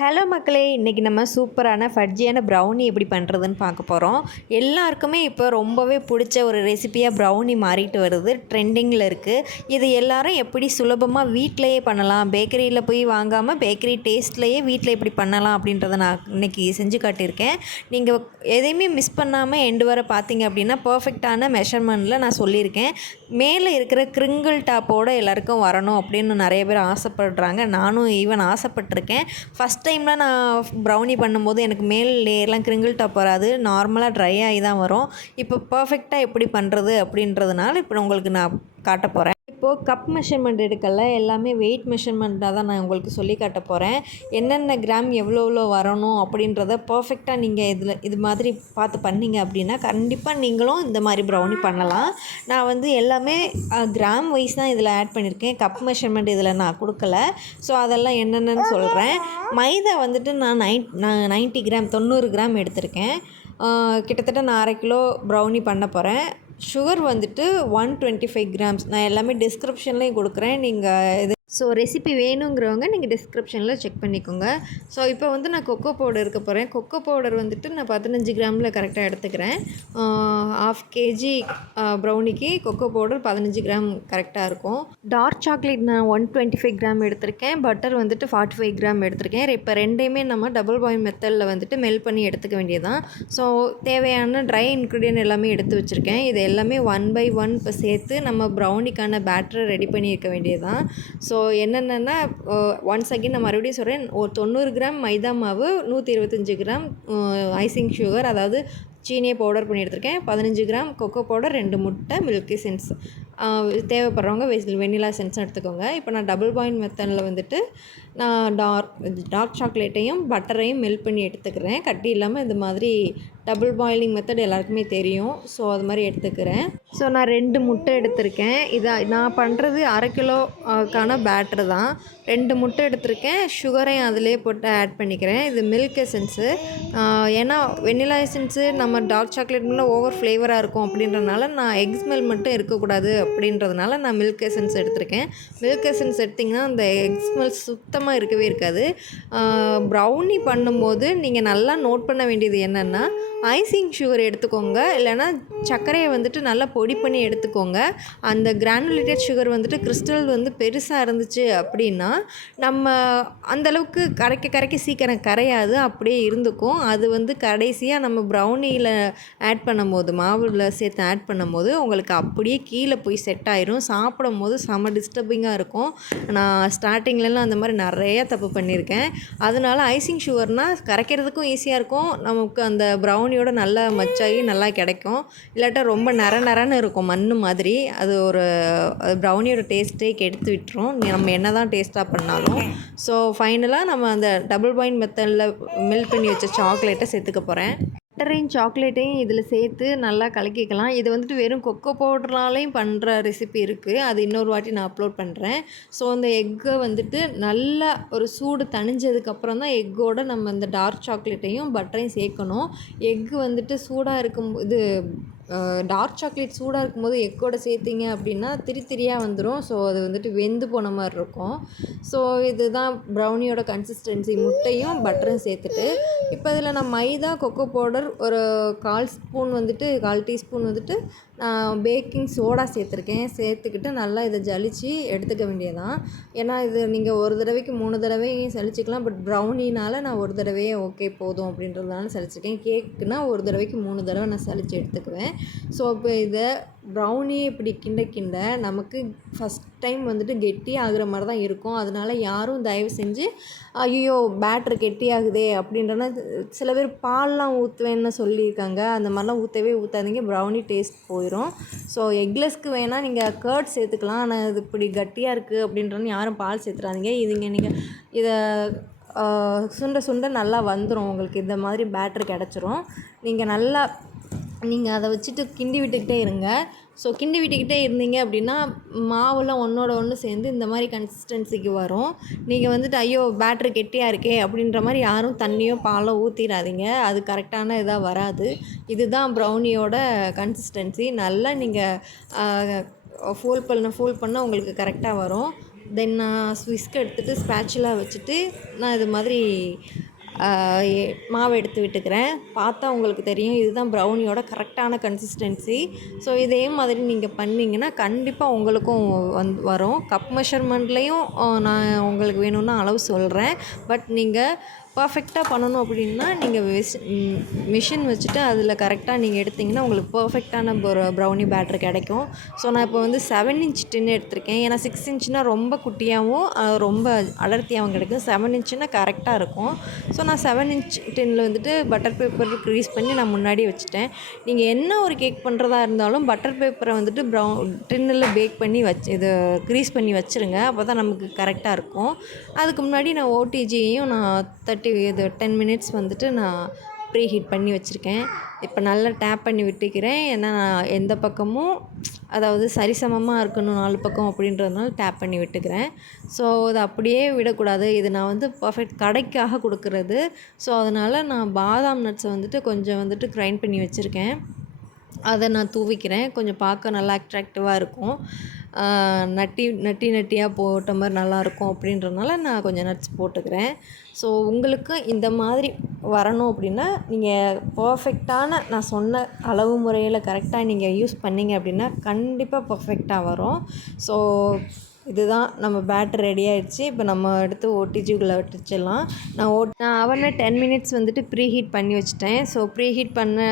Hello மக்களே இன்றைக்கி நம்ம சூப்பரான ஃபட்ஜியான ப்ரௌனி எப்படி பண்ணுறதுன்னு பார்க்க போகிறோம் எல்லாருக்குமே இப்போ ரொம்பவே பிடிச்ச ஒரு ரெசிபியாக ப்ரௌனி மாறிட்டு வருது. ட்ரெண்டிங்கில் இருக்குது இது எல்லாரும் எப்படி சுலபமாக வீட்டிலையே பண்ணலாம் பேக்கரியில் போய் வாங்காமல் பேக்கரி டேஸ்ட்லேயே வீட்டில் எப்படி பண்ணலாம் அப்படின்றத நான் இன்றைக்கி செஞ்சு காட்டியிருக்கேன். நீங்கள் எதையுமே மிஸ் பண்ணாமல் எண்டு வர பார்த்தீங்க அப்படின்னா பர்ஃபெக்டான மெஷர்மெண்ட்டில் நான் சொல்லியிருக்கேன். மேலே இருக்கிற கிரிங்கிள் டாப்போடு எல்லாருக்கும் வரணும் அப்படின்னு நிறைய பேர் ஆசைப்படுறாங்க. நானும் ஈவன் ஆசைப்பட்டிருக்கேன். ஃபஸ்ட்டு டைம்லாம் நான் ப்ரௌனி பண்ணும்போது எனக்கு மேல் லேயர்லாம் கிரிங்கிள் டாப் வராது. நார்மலாக ட்ரை ஆகி தான் வரும். இப்போ பர்ஃபெக்டாக எப்படி பண்ணுறது அப்படின்றதுனால இப்போ உங்களுக்கு நான் காட்ட போகிறேன் இப்போது கப் மெஷர்மெண்ட் எடுக்கல. எல்லாமே வெயிட் மெஷர்மெண்ட்டாக தான் நான் உங்களுக்கு சொல்லி காட்ட போகிறேன் என்னென்ன கிராம் எவ்வளோ எவ்வளோ வரணும் அப்படின்றத பர்ஃபெக்டாக நீங்கள் இதில் இது மாதிரி பார்த்து பண்ணீங்க அப்படின்னா கண்டிப்பாக நீங்களும் இந்த மாதிரி ப்ரௌனி பண்ணலாம். நான் வந்து எல்லாமே கிராம் வைஸ் தான் இதில் ஆட் பண்ணியிருக்கேன் கப் மெஷர்மெண்ட் இதில் நான் கொடுக்கல. ஸோ அதெல்லாம் என்னென்னு சொல்கிறேன் மைதா வந்துட்டு நான் நைன் நான் நைன்ட்டி கிராம் தொண்ணூறு கிராம் எடுத்திருக்கேன். கிட்டத்தட்ட நான் அரை கிலோ ப்ரௌனி பண்ண போகிறேன் சுகர் வந்துட்டு ஒன் டுவெண்ட்டி ஃபைவ் கிராம்ஸ் நான் எல்லாமே டிஸ்கிரிப்ஷன்லேயும் கொடுக்குறேன். நீங்கள் இது ஸோ ரெசிபி வேணுங்கிறவங்க நீங்கள் டிஸ்கிரிப்ஷனில் செக் பண்ணிக்கோங்க. ஸோ இப்போ வந்து நான் கொக்கோ பவுடர் இருக்க போகிறேன் கொக்கோ பவுடர் வந்துட்டு நான் பதினஞ்சு கிராமில் கரெக்டாக எடுத்துக்கிறேன். ஆஃப் கேஜி ப்ரௌனிக்கு கொக்கோ பவுடர் பதினஞ்சு கிராம் கரெக்டாக இருக்கும். டார்க் சாக்லேட் நான் ஒன் டுவெண்ட்டி ஃபைவ் கிராம் எடுத்திருக்கேன். பட்டர் வந்துட்டு ஃபார்ட்டி ஃபைவ் கிராம் எடுத்திருக்கேன். இப்போ ரெண்டையுமே நம்ம டபுள் பாயில் மெத்தடில் வந்துட்டு மெல்ட் பண்ணி எடுத்துக்க வேண்டியதான் ஸோ தேவையான ட்ரை இன்க்ரீடியன்ட் எல்லாமே எடுத்து வச்சுருக்கேன். இது எல்லாமே ஒன் பை ஒன் இப்போ சேர்த்து நம்ம ப்ரௌனிக்கான பேட்டரை ரெடி பண்ணி இருக்க வேண்டியதான் ஸோ என்னென்னா ஒன்ஸ் அகெயின் நான் மறுபடியும் சொல்கிறேன் ஒரு தொண்ணூறு கிராம் மைதா மாவு நூற்றி இருபத்தஞ்சி கிராம் ஐசிங் சுகர் அதாவது சீனியை பவுடர் பண்ணி எடுத்திருக்கேன். பதினஞ்சு கிராம் கொக்கோ பவுடர் ரெண்டு முட்டை மில்கி சென்ஸ் தேவைப்படுறவங்க வெனிலா சென்ஸ் எடுத்துக்கோங்க. இப்போ நான் டபுள் பாயிண்ட் மெத்தனில் வந்துட்டு நான் டார்க் டார்க் சாக்லேட்டையும் பட்டரையும் மெல்ட் பண்ணி எடுத்துக்கிறேன். கட்டி இல்லாமல் இந்த மாதிரி டபுள் பாயிலிங் மெத்தட் எல்லாருக்குமே தெரியும். ஸோ அது மாதிரி எடுத்துக்கிறேன். ஸோ நான் ரெண்டு முட்டை எடுத்திருக்கேன். இதை நான் பண்ணுறது அரை கிலோக்கான பேட்ரு தான். ரெண்டு முட்டை எடுத்திருக்கேன். சுகரையும் அதிலே போட்டு ஆட் பண்ணிக்கிறேன். இது மில்க் எசன்ஸு ஏன்னா வெண்ணிலா எசன்ஸு நம்ம டார்க் சாக்லேட் மேலே ஓவர் ஃப்ளேவராக இருக்கும் அப்படின்றனால நான் எக் ஸ்மெல் மட்டும் இருக்கக்கூடாது அப்படின்றதுனால நான் மில்க் எசன்ஸ் எடுத்திருக்கேன். மில்க் எசன்ஸ் எடுத்திங்கன்னா அந்த எக் ஸ்மெல் சுத்தமாக இருக்கவே இருக்காது. ப்ரௌனி பண்ணும்போது நீங்கள் நல்லா நோட் பண்ண வேண்டியது என்னென்னா ஐசிங் சுகர் எடுத்துக்கோங்க. இல்லைனா சர்க்கரையை வந்துட்டு நல்லா பொடி பண்ணி எடுத்துக்கோங்க. அந்த கிரானுலேட்டட் சுகர் வந்துட்டு கிறிஸ்டல் வந்து பெருசாக இருந்துச்சு அப்படின்னா நம்ம அந்தளவுக்கு கரைக்க கரைக்க சீக்கிரம் கரையாது அப்படியே இருந்துக்கும். அது வந்து கடைசியாக நம்ம ப்ரௌனியில் ஆட் பண்ணும்போது மாவில் சேர்த்து ஆட் பண்ணும்போது உங்களுக்கு அப்படியே கீழே போய் செட் ஆயிரும். சாப்பிடும் போது செம டிஸ்டர்பிங்காக இருக்கும். நான் ஸ்டார்டிங்லலாம் அந்த மாதிரி நிறையா தப்பு பண்ணியிருக்கேன். அதனால ஐசிங் சுகர்னால் கரைக்கிறதுக்கும் ஈஸியாக இருக்கும். நமக்கு அந்த ப்ரௌன் ப்ரௌனியோட நல்லா மச்சாகி நல்லா கிடைக்கும். இல்லாட்டா ரொம்ப நர நரன்னு இருக்கும் மண் மாதிரி. அது ஒரு ப்ரௌனியோட டேஸ்ட்டே கெடுத்து விட்டுரும். நம்ம என்ன தான் டேஸ்ட்டாக பண்ணாலும் ஸோ ஃபைனலாக நம்ம அந்த டபுள் பாயிண்ட் மெத்தடில் மெல்ட் பண்ணி வச்ச சாக்லேட்டை சேர்த்துக்க போகிறேன் பட்டரையும் சாக்லேட்டையும் இதில் சேர்த்து நல்லா கலக்கிக்கலாம். இது வந்துட்டு வெறும் கொக்கோ பவுடர்னாலையும் பண்ணுற ரெசிபி இருக்குது அது இன்னொரு வாட்டி நான் அப்லோட் பண்ணுறேன் ஸோ அந்த எக்கை வந்துட்டு நல்லா ஒரு சூடு தணிஞ்சதுக்கப்புறம் தான் எக்கோட நம்ம இந்த டார்க் சாக்லேட்டையும் பட்டரையும் சேர்க்கணும். எக்கு வந்துட்டு சூடாக இருக்கும் இது டார்க் சாக்லேட் சூடாக இருக்கும்போது எக்கோட சேர்த்திங்க அப்படின்னா திரி திரியாக வந்துடும் ஸோ அது வந்துட்டு வெந்து போன மாதிரி இருக்கும். ஸோ இதுதான் ப்ரௌனியோட கன்சிஸ்டன்சி முட்டையும் பட்டரும் சேர்த்துட்டு இப்போ இதில் நான் மைதா கொக்கோ பவுடர் ஒரு கால் ஸ்பூன் வந்துட்டு கால் டீஸ்பூன் வந்துட்டு நான் பேக்கிங் சோடா சேர்த்துருக்கேன். சேர்த்துக்கிட்டு நல்லா இதை ஜலிச்சு எடுத்துக்க வேண்டியதான் ஏன்னா இது நீங்கள் ஒரு தடவைக்கு மூணு தடவையும் சலிச்சிக்கலாம். பட் ப்ரௌனினால் நான் ஒரு தடவையே ஓகே போதும் அப்படின்றதுனால சலிச்சிருக்கேன். கேக்குனால் ஒரு தடவைக்கு மூணு தடவை நான் சலிச்சு எடுத்துக்குவேன். ஸோ இப்போ இதை ப்ரௌனி இப்படி கிண்ட கிண்ட நமக்கு ஃபஸ்ட் டைம் வந்துட்டு கெட்டி ஆகுற மாதிரி தான் இருக்கும். அதனால யாரும் தயவு செஞ்சு ஐயோ பேட்ரு கெட்டி ஆகுதே அப்படின்றனா சில பேர் பால்லாம் ஊற்றுவேன்னு சொல்லியிருக்காங்க. அந்த மாதிரிலாம் ஊற்றவே ஊற்றாதீங்க ப்ரௌனி டேஸ்ட் போயிடும் ஸோ எக்லெஸ்க்கு வேணால் நீங்கள் கேர்ட் சேர்த்துக்கலாம். ஆனால் இது இப்படி கட்டியாக இருக்குது அப்படின்றன்னு யாரும் பால் சேர்த்துறாதீங்க. இதுங்க நீங்கள் இதை சுண்ட சுண்ட நல்லா வந்துடும் உங்களுக்கு இந்த மாதிரி பேட்ரு கிடச்சிரும். நீங்கள் நல்லா நீங்கள் அதை வச்சுட்டு கிண்டி விட்டுக்கிட்டே இருங்க. ஸோ கிண்டி விட்டுக்கிட்டே இருந்தீங்க அப்படின்னா மாவெல்லாம் ஒன்றோட ஒன்று சேர்ந்து இந்த மாதிரி கன்சிஸ்டன்சிக்கு வரும். நீங்கள் வந்துட்டு ஐயோ பேட்ரு கெட்டியாக இருக்கே அப்படின்ற மாதிரி யாரும் தண்ணியோ பாலோ ஊற்றிடாதீங்க அது கரெக்டான இதாக வராது. இதுதான் ப்ரௌனியோட கன்சிஸ்டன்சி நல்லா நீங்கள் ஃபோல் பண்ண ஃபோல் பண்ணால் உங்களுக்கு கரெக்டாக வரும். தென் நான் ஸ்விஸ்க்கு எடுத்துகிட்டு ஸ்பேச்சுலா வச்சுட்டு நான் இது மாதிரி மாவு எடுத்து விட்டுக்கிறேன். பார்த்தா உங்களுக்கு தெரியும் இதுதான் ப்ரௌனியோட கரெக்டான கன்சிஸ்டன்சி ஸோ இதே மாதிரி நீங்கள் பண்ணிங்கன்னா கண்டிப்பாக உங்களுக்கும் வந் வரும். கப் மெஷர்மெண்ட்லேயும் நான் உங்களுக்கு வேணும்னா அளவு சொல்கிறேன் பட் நீங்கள் பர்ஃபெக்டாக பண்ணணும் அப்படின்னா நீங்கள் வெஸ் மிஷின் வச்சுட்டு அதில் கரெக்டாக நீங்கள் எடுத்திங்கன்னா உங்களுக்கு பர்ஃபெக்டான ஒரு ப்ரௌனி பேட்டர் கிடைக்கும். ஸோ நான் இப்போ வந்து செவன் இன்ச் டின்னு எடுத்திருக்கேன். ஏன்னா சிக்ஸ் இன்ச்னால் ரொம்ப குட்டியாகவும் ரொம்ப அடர்த்தியாகவும் கிடைக்கும். செவன் இன்ச்சுனா கரெக்டாக இருக்கும். ஸோ நான் செவன் இன்ச் டின்னில் வந்துட்டு பட்டர் பேப்பர் க்ரீஸ் பண்ணி நான் முன்னாடி வச்சுட்டேன். நீங்கள் என்ன ஒரு கேக் பண்ணுறதா இருந்தாலும் பட்டர் பேப்பரை வந்துட்டு ப்ரௌன் டின்னில் பேக் பண்ணி வச்சு இது க்ரீஸ் பண்ணி வச்சுருங்க. அப்போ தான் நமக்கு கரெக்டாக இருக்கும். அதுக்கு முன்னாடி நான் ஓடிஜியையும் நான் தட் தேர்ட்டி இது டென் மினிட்ஸ் வந்துட்டு நான் ப்ரீ ஹீட் பண்ணி வச்சுருக்கேன். இப்போ நல்லா டேப் பண்ணி விட்டுக்கிறேன். ஏன்னா நான் எந்த பக்கமும் அதாவது சரிசமமாக இருக்கணும் நாலு பக்கம் அப்படின்றதுனால டேப் பண்ணி விட்டுக்கிறேன். ஸோ அதை அப்படியே விடக்கூடாது. இது நான் வந்து பர்ஃபெக்ட் கடைக்காக கொடுக்குறது. ஸோ அதனால் நான் பாதாம் நட்ஸை வந்துட்டு கொஞ்சம் வந்துட்டு கிரைண்ட் பண்ணி வச்சுருக்கேன். அதை நான் தூவிக்கிறேன். கொஞ்சம் பார்க்க நல்லா அட்ராக்டிவாக இருக்கும். நட்டி நட்டி நட்டியாக போட்ட மாதிரி நல்லாயிருக்கும் அப்படின்றனால நான் கொஞ்சம் நட்ஸ் போட்டுக்கிறேன். ஸோ உங்களுக்கு இந்த மாதிரி வரணும் அப்படின்னா நீங்கள் பர்ஃபெக்டான நான் சொன்ன அளவு முறையில் கரெக்டாக நீங்கள் யூஸ் பண்ணிங்க அப்படின்னா கண்டிப்பாக பர்ஃபெக்டாக வரும். ஸோ இதுதான் நம்ம பேட்டர் ரெடி ஆகிடுச்சு இப்போ நம்ம எடுத்து ஓடிஜிக்குள்ளே வச்சிடலாம். நான் ஓட் நான் அவனில் டென் மினிட்ஸ் வந்துட்டு ப்ரீ ஹீட் பண்ணி வச்சுட்டேன். ஸோ ப்ரீ ஹீட் பண்ண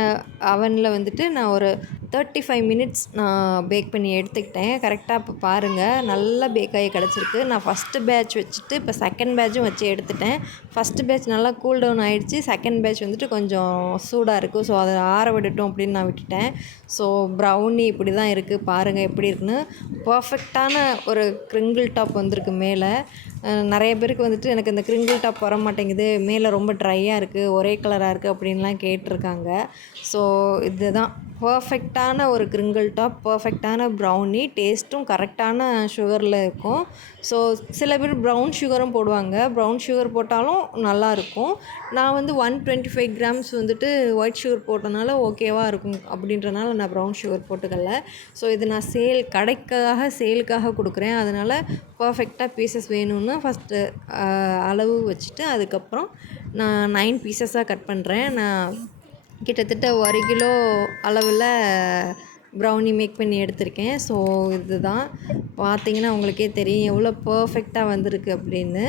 அவனில் வந்துட்டு நான் ஒரு தேர்ட்டி ஃபைவ் மினிட்ஸ் நான் பேக் பண்ணி எடுத்துக்கிட்டேன். கரெக்டாக இப்போ பாருங்கள் நல்லா பேக் ஆகி கிடச்சிருக்கு. நான் ஃபஸ்ட்டு பேட்ச் வச்சுட்டு இப்போ செகண்ட் பேட்சும் வச்சு எடுத்துட்டேன். ஃபஸ்ட்டு பேட்ச் நல்லா கூல் டவுன் ஆகிடுச்சு செகண்ட் பேட்ச் வந்துட்டு கொஞ்சம் சூடாக இருக்குது ஸோ அதை ஆற விடட்டும் அப்படின்னு நான் விட்டுட்டேன். ஸோ ப்ரௌனி இப்படி தான் இருக்குது பாருங்கள் எப்படி இருக்குன்னு. பர்ஃபெக்டான ஒரு க்ரிங்கிள் டாப் வந்திருக்கு மேலே. நிறைய பேருக்கு வந்துட்டு எனக்கு இந்த க்ரிங்கிள் டாப் வர மாட்டேங்குது மேலே ரொம்ப ட்ரையாக இருக்குது ஒரே கலராக இருக்குது அப்படின்லாம் கேட்டிருக்காங்க. ஸோ இதுதான். பர்ஃபெக்டான ஒரு கிரிங்கிள் டாப் பர்ஃபெக்டான ப்ரௌனி டேஸ்ட்டும் கரெக்டான சுகரில் இருக்கும். ஸோ சில பேர் ப்ரௌன் சுகரும் போடுவாங்க. ப்ரௌன் சுகர் போட்டாலும் நல்லாயிருக்கும். நான் வந்து ஒன் டுவெண்ட்டி ஃபைவ் கிராம்ஸ் வந்துட்டு ஒயிட் சுகர் போட்டனால ஓகேவாக இருக்கும் அப்படின்றனால நான் ப்ரௌன் சுகர் போட்டுக்கல ஸோ இது நான் சேல் கடைக்காக சேலுக்காக கொடுக்குறேன். அதனால் பர்ஃபெக்டாக பீசஸ் வேணும்னு ஃபஸ்ட்டு அளவு வச்சுட்டு அதுக்கப்புறம் நான் நைன் பீசஸாக கட் பண்ணுறேன் நான் கிட்டத்தட்ட ஒரு கிலோ அளவில் ப்ரௌனி மேக் பண்ணி எடுத்திருக்கேன். ஸோ இதுதான். பார்த்தீங்கன்னா உங்களுக்கே தெரியும் எவ்வளோ பர்ஃபெக்டாக வந்திருக்கு அப்படின்னு.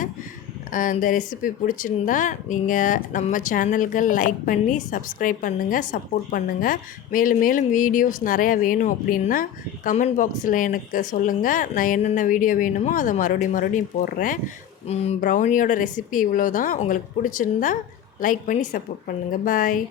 இந்த ரெசிபி பிடிச்சிருந்தா நீங்கள் நம்ம சேனல்கள் லைக் பண்ணி சப்ஸ்கிரைப் பண்ணுங்கள் சப்போர்ட் பண்ணுங்கள் மேலும் மேலும் வீடியோஸ் நிறையா வேணும் அப்படின்னா கமெண்ட் பாக்ஸில் எனக்கு சொல்லுங்கள் நான் என்னென்ன வீடியோ வேணுமோ அதை மறுபடியும் மறுபடியும் போடுறேன். ப்ரௌனியோட ரெசிபி இவ்வளோ தான் உங்களுக்கு பிடிச்சிருந்தா லைக் பண்ணி சப்போர்ட் பண்ணுங்கள் பாய்